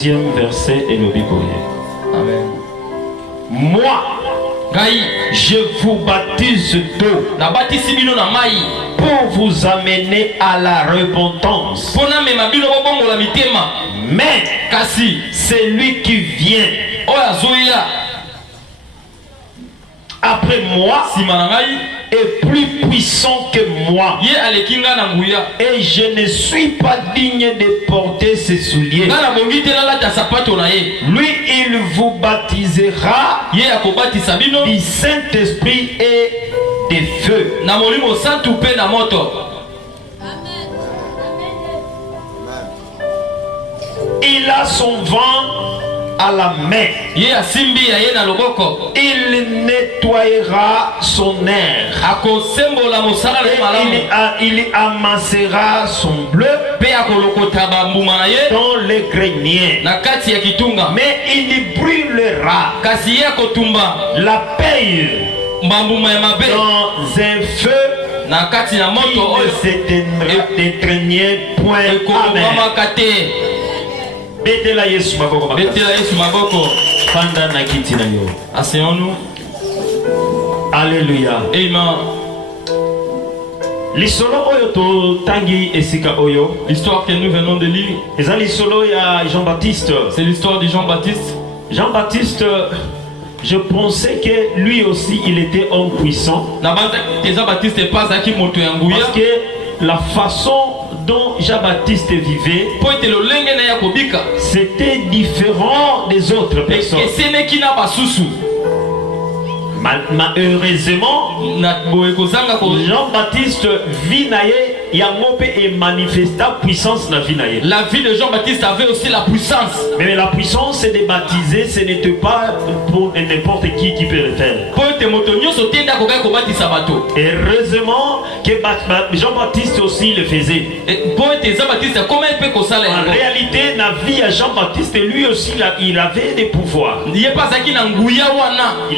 Deuxième verset et le Bible. Amen. Moi, je vous baptise d'eau pour vous amener à la repentance. Mais c'est lui qui vient après moi est plus puissant que moi, et je ne suis pas digne de porter ses souliers. Lui, il vous baptisera du Saint-Esprit et de feu. Il a son vent à la main. Il nettoyera son air. Il amassera son bleu dans les greniers. Mais il brûlera la paille dans un feu qui ne s'éteignait point. Amen. Betela Yesu maboko. Panda na kiti na yo. Asseyons-nous. Alléluia. Amen. L'histoire oyo to tangi esika oyo. L'histoire que nous venons de lire. Eza l'histoire ya Jean-Baptiste. C'est l'histoire de Jean-Baptiste. Jean-Baptiste, je pensais que lui aussi il était homme puissant. Parce que la façon dont Jean-Baptiste vivait, c'était différent des autres personnes. Malheureusement, Jean-Baptiste vit et manifesta puissance na vie. La vie de Jean-Baptiste avait aussi la puissance. Mais la puissance de baptiser, ce n'était pas pour n'importe qui peut le faire. Heureusement que Jean-Baptiste aussi le faisait. En réalité, la vie à Jean-Baptiste, lui aussi, il avait des pouvoirs. Il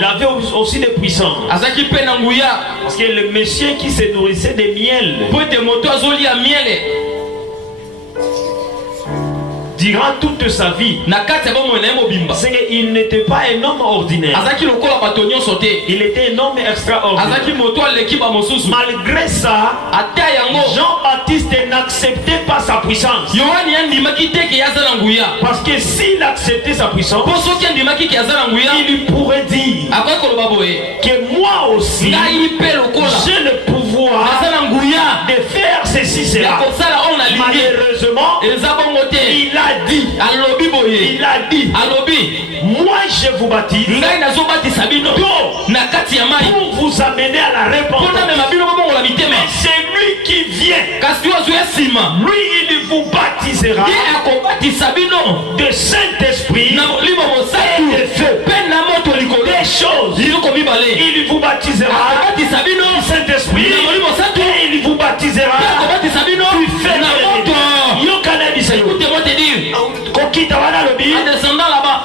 avait aussi des puissances. Parce que le monsieur qui se nourrissait de miel durant toute sa vie, c'est qu'il n'était pas un homme ordinaire. Il était un homme extraordinaire. Malgré ça, Jean-Baptiste n'acceptait pas sa puissance. Parce que s'il acceptait sa puissance, il pourrait dire que moi aussi j'ai le pouvoir de faire ceci, cela. Malheureusement, il a dit, moi je vous baptise pour vous amener à la repentance. Mais c'est lui qui vient, lui il vous baptisera de Saint-Esprit et de feu. Des choses, il vous baptisera du Saint-Esprit et il vous baptisera du feu.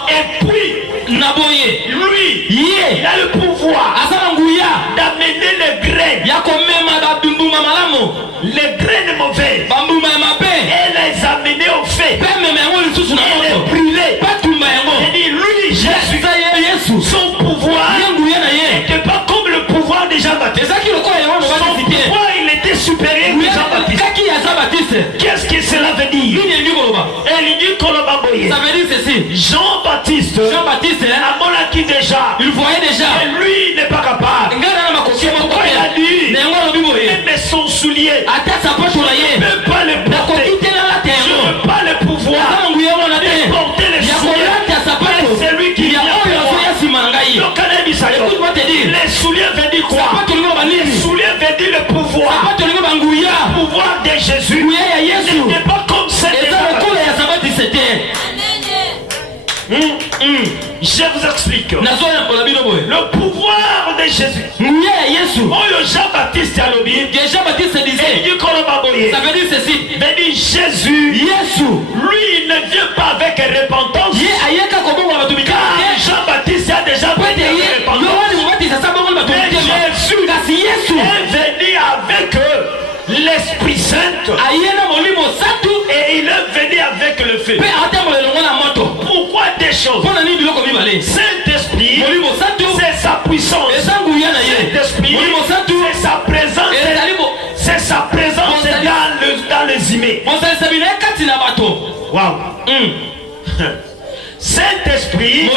Et puis, lui, il a le pouvoir d'amener les graines mauvaises et les amener au feu et les brûler. Il dit, lui, Jésus, son pouvoir n'était pas comme le pouvoir de Jean-Baptiste. Son pouvoir, il était supérieur que Jean-Baptiste. Qu'est-ce que cela veut dire? Ça veut dire ceci. Jean-Baptiste, il voyait déjà et lui il n'est pas capable. C'est pourquoi il a dit, mais son soulier, je ne peux pas le porter. Je n'ai pas le pouvoir de porter les souliers. C'est lui qui vient. Les souliers veut dire quoi? Les souliers veut dire le pouvoir. Le pouvoir de Jésus n'est pas comme ça. Je vous explique. Le pouvoir de Jésus. Jean-Baptiste disait, ça veut dire ceci. Jésus, lui, il ne vient pas avec repentance. Car Jean-Baptiste a déjà fait repentance. Mais Jésus est venu avec l'Esprit Saint et il est venu avec le feu. puissance. Saint-Esprit, c'est sa présence. C'est sa présence dans les humains. Wow. Saint-Esprit,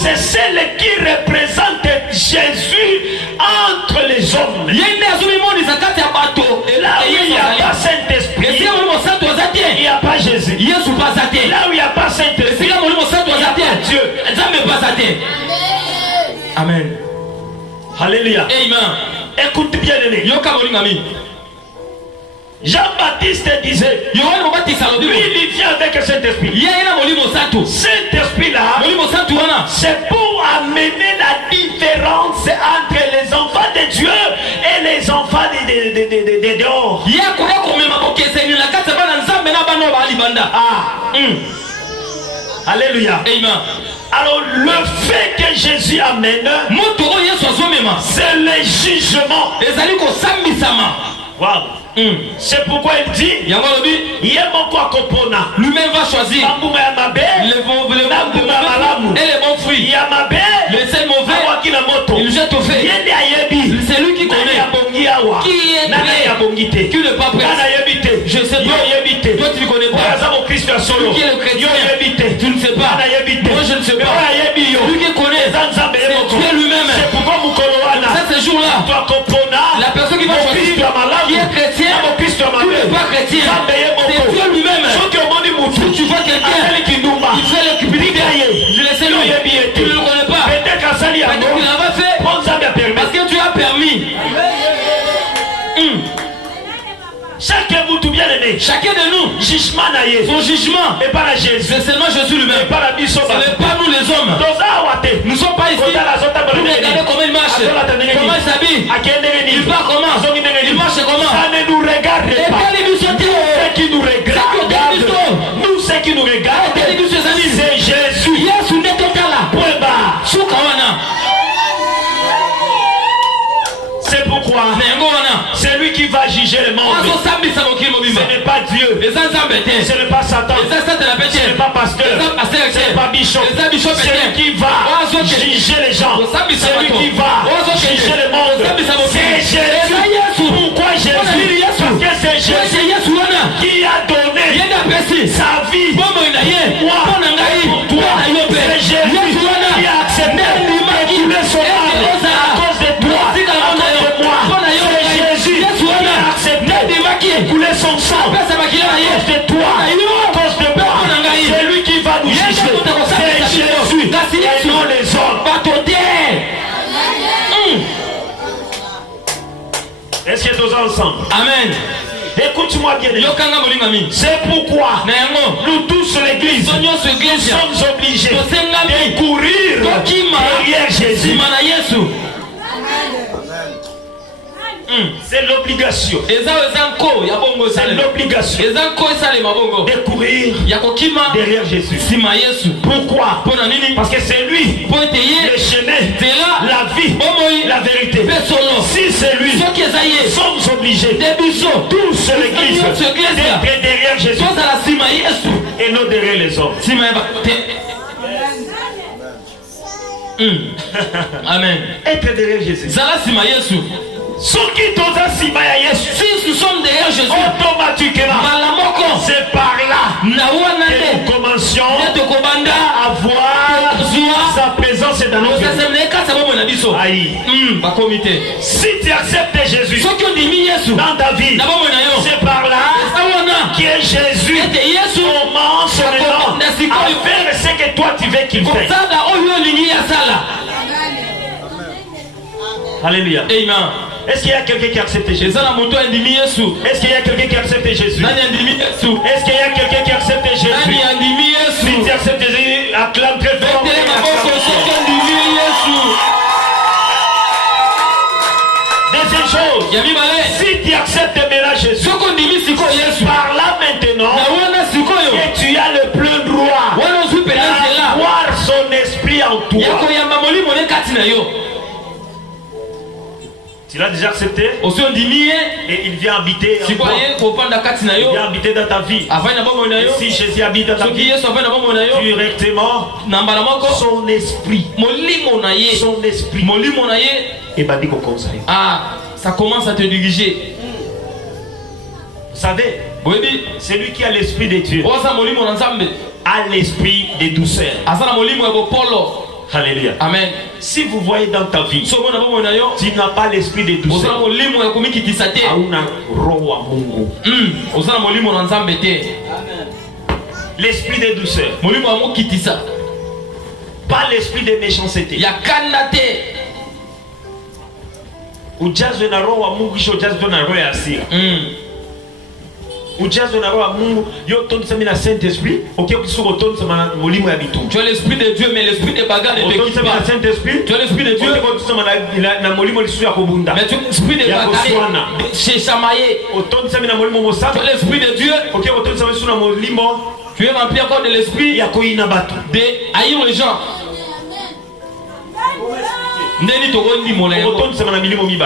c'est celle qui représente Jésus entre les hommes. Et là où il n'y a pas Saint-Esprit, il n'y a pas Jésus. Là où il n'y a pas Saint-Esprit, il n'y a pas Dieu. Amen. Alléluia. Amen. Écoute bien, aimé. Jean-Baptiste disait, lui il vient avec Saint-Esprit. Saint-Esprit là, c'est pour amener la différence entre les enfants de Dieu et les enfants de dehors. Alléluia. Amen. Alors le fait que Jésus amène, c'est le jugement. Wow. C'est pourquoi il dit lui-même va choisir les bons fruits et les sels mauvais. Il jette au fait. C'est lui qui connaît qui est prêt, qui n'est pas prêt. Je ne sais pas. Toi tu ne connais pas. Qui est le chrétien? Tu ne sais pas. Moi je ne sais pas. Lui qui connaît, c'est Dieu lui-même. C'est ce jour-là, la personne qui va choisir qui est chrétien ou n'est pas chrétien, c'est Dieu lui-même. Si tu vois quelqu'un qui fait le cupidité, je le sais lui, tu ne le connais pas. Parce qu'il l'a fait parce que tu as permis. Chacun de nous, son jugement est par Jésus. C'est seulement Jésus lui-même. Ce n'est pas nous les hommes. Nous ne sommes pas ici pour regarder comment il marche, comment il s'habille, il part comment, il marche comment. Ça ne nous regarde pas. Ce qui nous regarde, nous ce qui nous regarde, c'est Jésus. Point barre. C'est pourquoi c'est lui qui va juger le monde. Ce n'est pas Dieu. Ce n'est pas Satan. Ce n'est pas pasteur. Ce n'est pas bishop. C'est lui qui va juger les gens. C'est lui qui va juger le monde. C'est Jésus. Pourquoi Jésus? Parce que c'est Jésus qui a donné sa vie. Moi, pour toi. C'est Jésus qui a accepté de couler son âme à cause de toi. Couler son sang à cause de toi, à cause de moi. C'est lui qui va nous juger. C'est Jésus et non les hommes. Est-ce que nous ensemble? Amen. Écoute-moi bien. C'est pourquoi nous tous l'église sommes obligés de courir derrière Jésus. C'est l'obligation. C'est l'obligation de courir derrière Jésus. Pourquoi? Parce que c'est lui le chemin, la vie, la vérité. Si c'est lui, nous sommes obligés, tous l'église, d'être derrière Jésus et non derrière les hommes. Amen. Être derrière Jésus. Si nous sommes derrière Jésus, automatiquement, c'est par là que nous commencions à avoir sa présence dans nos vies. Si tu acceptes Jésus dans ta vie, c'est par là que Jésus commence maintenant à faire ce que toi tu veux qu'il fasse. Alléluia. Amen. Est-ce qu'il y a quelqu'un qui a accepté Jésus? Est-ce qu'il y a quelqu'un qui a accepté Jésus? Est-ce qu'il y a quelqu'un qui a accepté Jésus? Si tu acceptes Jésus, acclame très fort. Deuxième chose, si tu acceptes maintenant Jésus, par là maintenant, et tu as le plein droit d'avoir son esprit en toi. Tu l'as déjà accepté. Et il vient habiter en toi. Il vient habiter dans ta vie. Et si Jésus habite dans ta vie, directement, son esprit. Son esprit. Et bah, dit qu'on conseille. Ah, ça commence à te diriger. Vous savez, celui qui a l'esprit de Dieu a l'esprit de douceur. Alléluia. Amen. Si vous voyez dans ta vie, tu n'as pas l'esprit de douceur. L'esprit de douceur. Pas l'esprit de méchanceté. Ujazo na roho wa Mungu kisha ujazo na roho ya hasira. Ujazo na roho wa Mungu yo tonisa mina Saint-Esprit, OK ukisuko tonisa na mulimo ya bitu. Tu as l'esprit de Dieu mais l'esprit de bagarre ne t'équipe pas. Saint-Esprit, tu as l'esprit de Dieu mais tonisa na mulimo lisu ya kubunda. Mais tu as l'esprit de bagarre chez chamailler. Tonisa mina mulimo mosafi. Tu as l'esprit de Dieu, OK tonisa misu na mulimo. tu es rempli encore de l'esprit ya koina batu. De haïr les gens.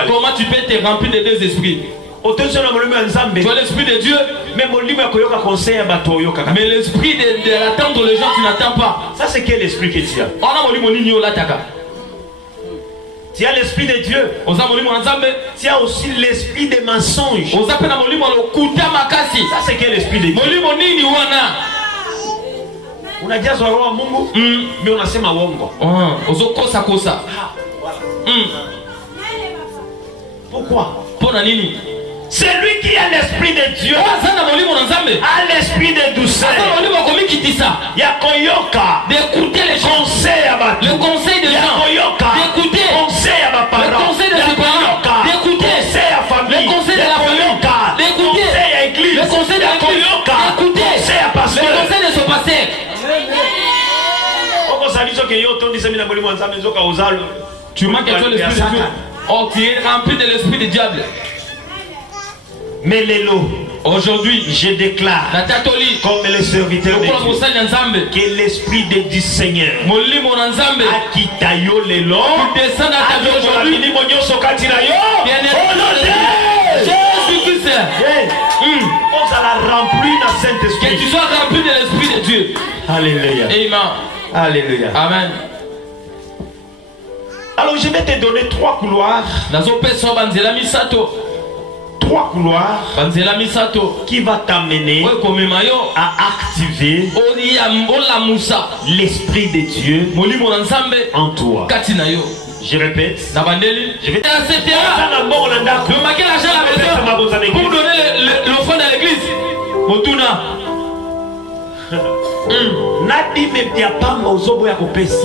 Comment tu peux te remplir de deux esprits? Tu as l'esprit de Dieu, mais l'esprit de l'attendre les gens, tu n'attends pas. Ça, c'est quel esprit que tu as? Tu as l'esprit de Dieu. Tu as aussi l'esprit des mensonges. Ça, c'est quel esprit de Dieu? Unajazwa roho wa Mungu mais unasema uongo. Uzokosa kosa. Pourquoi? Pona nini? Celui qui a l'esprit de Dieu a l'esprit de douceur. Yakoyoka d'écouter les gens, le conseil des gens, d'écouter le conseil de ses parents, d'écouter le conseil de la famille, d'écouter le conseil de l'église, d'écouter le conseil de son pasteur. Tu manques quelque chose de l'esprit de Dieu. Oh, tu es rempli de l'esprit du diable. Mais aujourd'hui, je déclare comme le serviteur de Dieu que l'esprit du Seigneur a quitté l'élo descend à ta vie aujourd'hui. Jésus-Christ, on va remplir dans Saint-Esprit. que tu sois rempli de l'esprit de Dieu. Alléluia. Amen. Alléluia. Amen. Alors je vais te donner 3 couloirs. 3 couloirs qui va t'amener à activer l'esprit de Dieu en toi. Je répète, je vais pour donner l'offrande à l'église.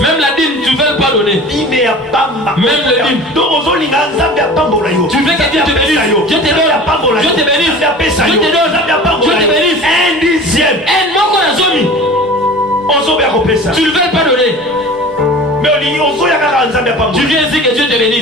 Même la dîme, tu ne veux pas donner. Même le dîme. Tu veux que Dieu te bénisse. Dieu te donne. Dieu te bénisse. Dieu te donne. Dieu te bénisse. Un dixième. Tu ne veux pas donner. Tu viens ici que Dieu te bénisse.